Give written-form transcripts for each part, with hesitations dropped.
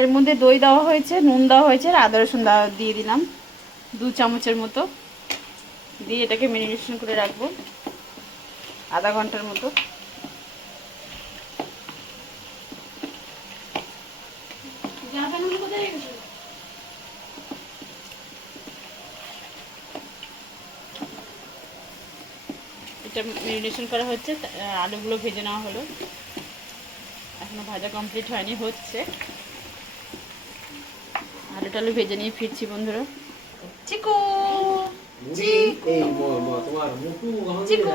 এর মধ্যে দই দেওয়া হয়েছে, নুন দেওয়া হয়েছে, আর আদা রসুন দিয়ে দিলাম 2 চামচের মতো। দিয়ে এটাকে ম্যারিনেশন করে রাখবো আধা ঘন্টার মতো। এটা ম্যারিনেশন করা হচ্ছে, আলুগুলো ভেজে নেওয়া হলো, এখনো ভাজা কমপ্লিট হয়নি, হচ্ছে। আলু টালু ভেজে নিয়ে ফিরছি বন্ধুরা। চিকু চিকু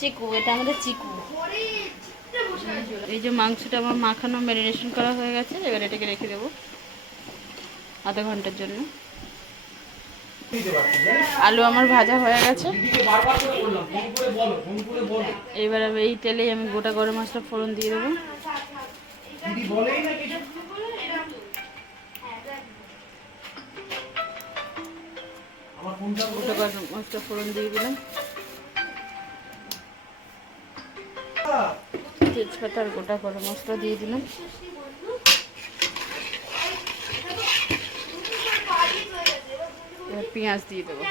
চিকু, এটা আমাদের চিকু। এই যে মাংসটা আমার মাখানো ম্যারিনেশন করা হয়ে গেছে, এবার এটাকে রেখে দেবো আধা ঘন্টার জন্য। আলু আমার ভাজা হয়ে গেছে, এবার আমি এই তেলেই আমি গোটা গরম মশলা ফোড়ন দিয়ে দেবো। গোটা গরম মশলা ফোড়ন দিয়ে দিলাম, তেজপাতা আর গোটা গরম মশলা দিয়ে দিলাম। এবার পেঁয়াজ দিয়ে দেবো,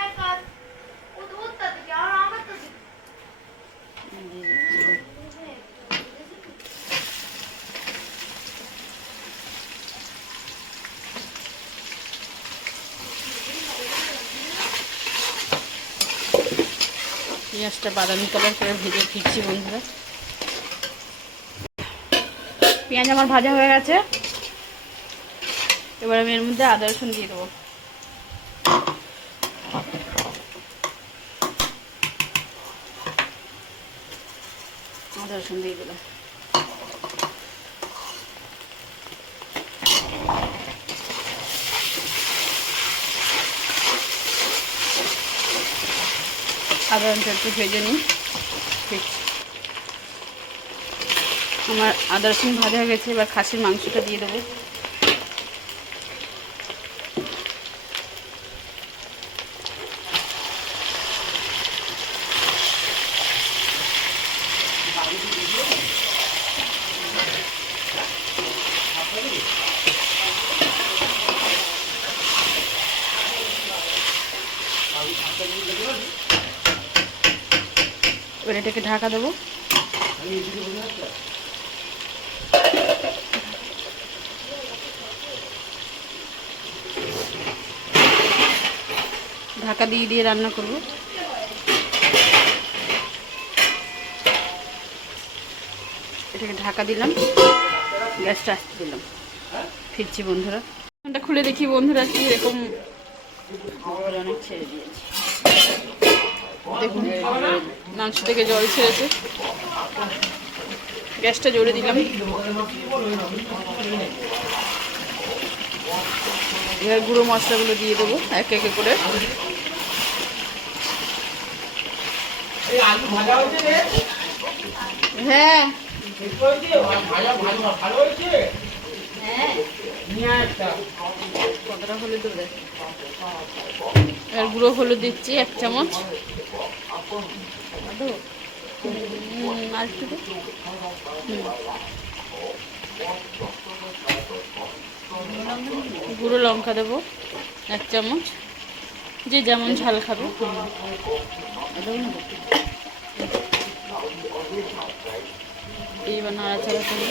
পেঁয়াজটা বাদামি কালার করে ভেজে ফিরছি বন্ধুরা। পেঁয়াজ আমার ভাজা হয়ে গেছে, এবার আমি এর মধ্যে আদা রসুন দিয়ে দেবো। আদা রসুন দিয়ে দিলাম। আদা রসুনটা একটু ভেজে নিই। আমার আদা রসুন ভাজা হয়ে গেছে, এবার খাসির মাংসটা দিয়ে দেবো। এবার এটাকে ঢাকা দেবো। ঢাকা দিয়ে দিয়ে রান্না করব। এটাকে ঢাকা দিলাম, গ্যাসটা আসতে দিলাম, ফিরছি বন্ধুরা। এটা খুলে দেখি বন্ধুরা কি এরকম অনেক ছেড়ে দিয়েছি। দেখুন মাংস থেকে জল ছেড়েছে, গ্যাসটা জোরে দিলাম। এবার গুঁড়ো মশলাগুলো দিয়ে দেবো এক এক করে। হ্যাঁ কতটা হলুদ দেবে, এবার গুঁড়ো হলুদ দিচ্ছি 1 চামচ। আর একটু গুঁড়ো লঙ্কা দেবো 1 চামচ, যে যেমন ঝাল খাবে। এইবার নাড়াচাড়া করবো।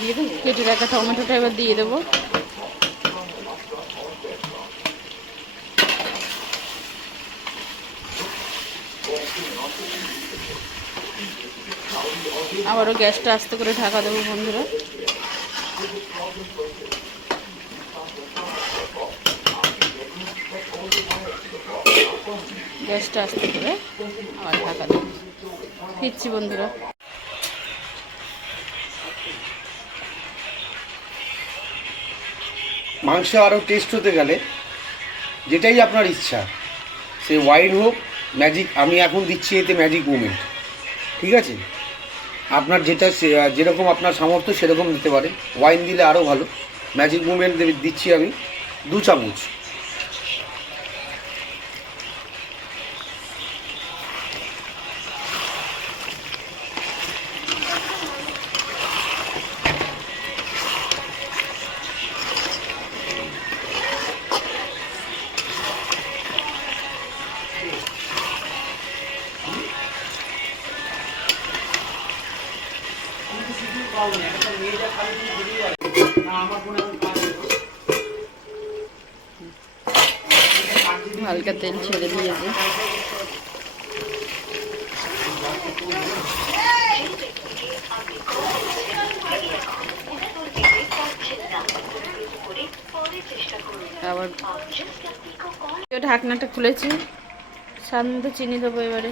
দিয়ে দেবো, কেটে রাখা টমেটোটা এবার দিয়ে দেবো। আবারও গ্যাসটা আস্তে করে ঢাকা দেবো বন্ধুরা। গ্যাসটা আস্তে করে আবার ঢাকা দেবো, ফিরছি বন্ধুরা। মাংস আরও টেস্ট হতে গেলে যেটাই আপনার ইচ্ছা, সে ওয়াইন হোক ম্যাজিক, আমি এখন দিচ্ছি এতে ম্যাজিক মুমেন্ট, ঠিক আছে? আপনার যেটা যেরকম আপনার সামর্থ্য সেরকম দিতে পারে, ওয়াইন দিলে আরও ভালো। ম্যাজিক মুমেন্ট দিচ্ছি আমি 2 চামচ, হালকা তেল ছেড়ে দিয়েছে। আবার ঢাকনাটা খুলেছি, স্বাদ মতো চিনি দেবো এবারে।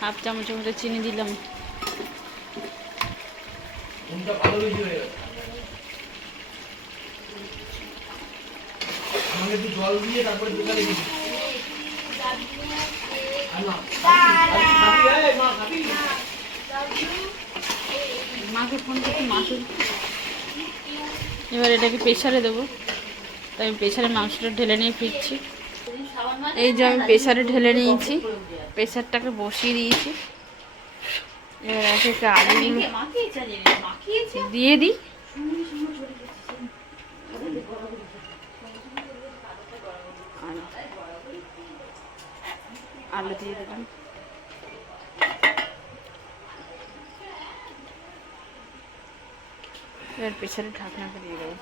হাফ চামচের মতো চিনি দিলাম। জল দিয়ে তারপরে মাকে ফোন করতে মাকে। এবার এটাকে প্রেসারে দেবো, তাই আমি প্রেসারে মাংসটা ঢেলে নিয়ে ফিরছি। এই যে আমি প্রেসারে ঢেলে নিয়েছি, প্রেসারটাকে বসিয়ে দিয়েছি। এবার একে একে আলুগুলো দিয়ে দিই। আলু দিয়ে দিলাম। এবার প্রেসারে ঢাকনাটা দিয়ে দেবো।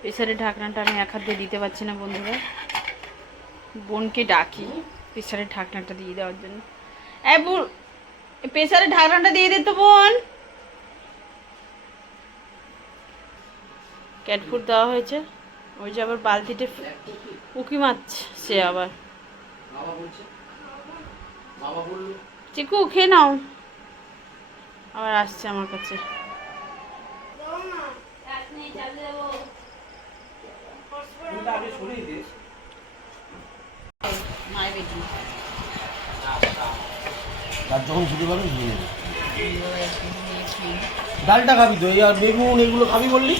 প্রেসারের ঢাকনাটা আমি এক হাত দিয়ে দিতে পারছি না বন্ধুরা, বোনকে ডাকি প্রেসারের ঢাকনাটা দিয়ে দেওয়ার জন্য। প্রেসারের ঢাকনাটা দিয়ে দিত বোন। ক্যাট ফুড দেওয়া হয়েছে, ওই যে আবার বালতিতে উকি মারছে আবার। চিকু খেয়ে নাও, আবার আসছে আমার কাছে। যখন খেতে পারবি ডালটা খাবি তো, আর বেগুন এগুলো খাবি বললি।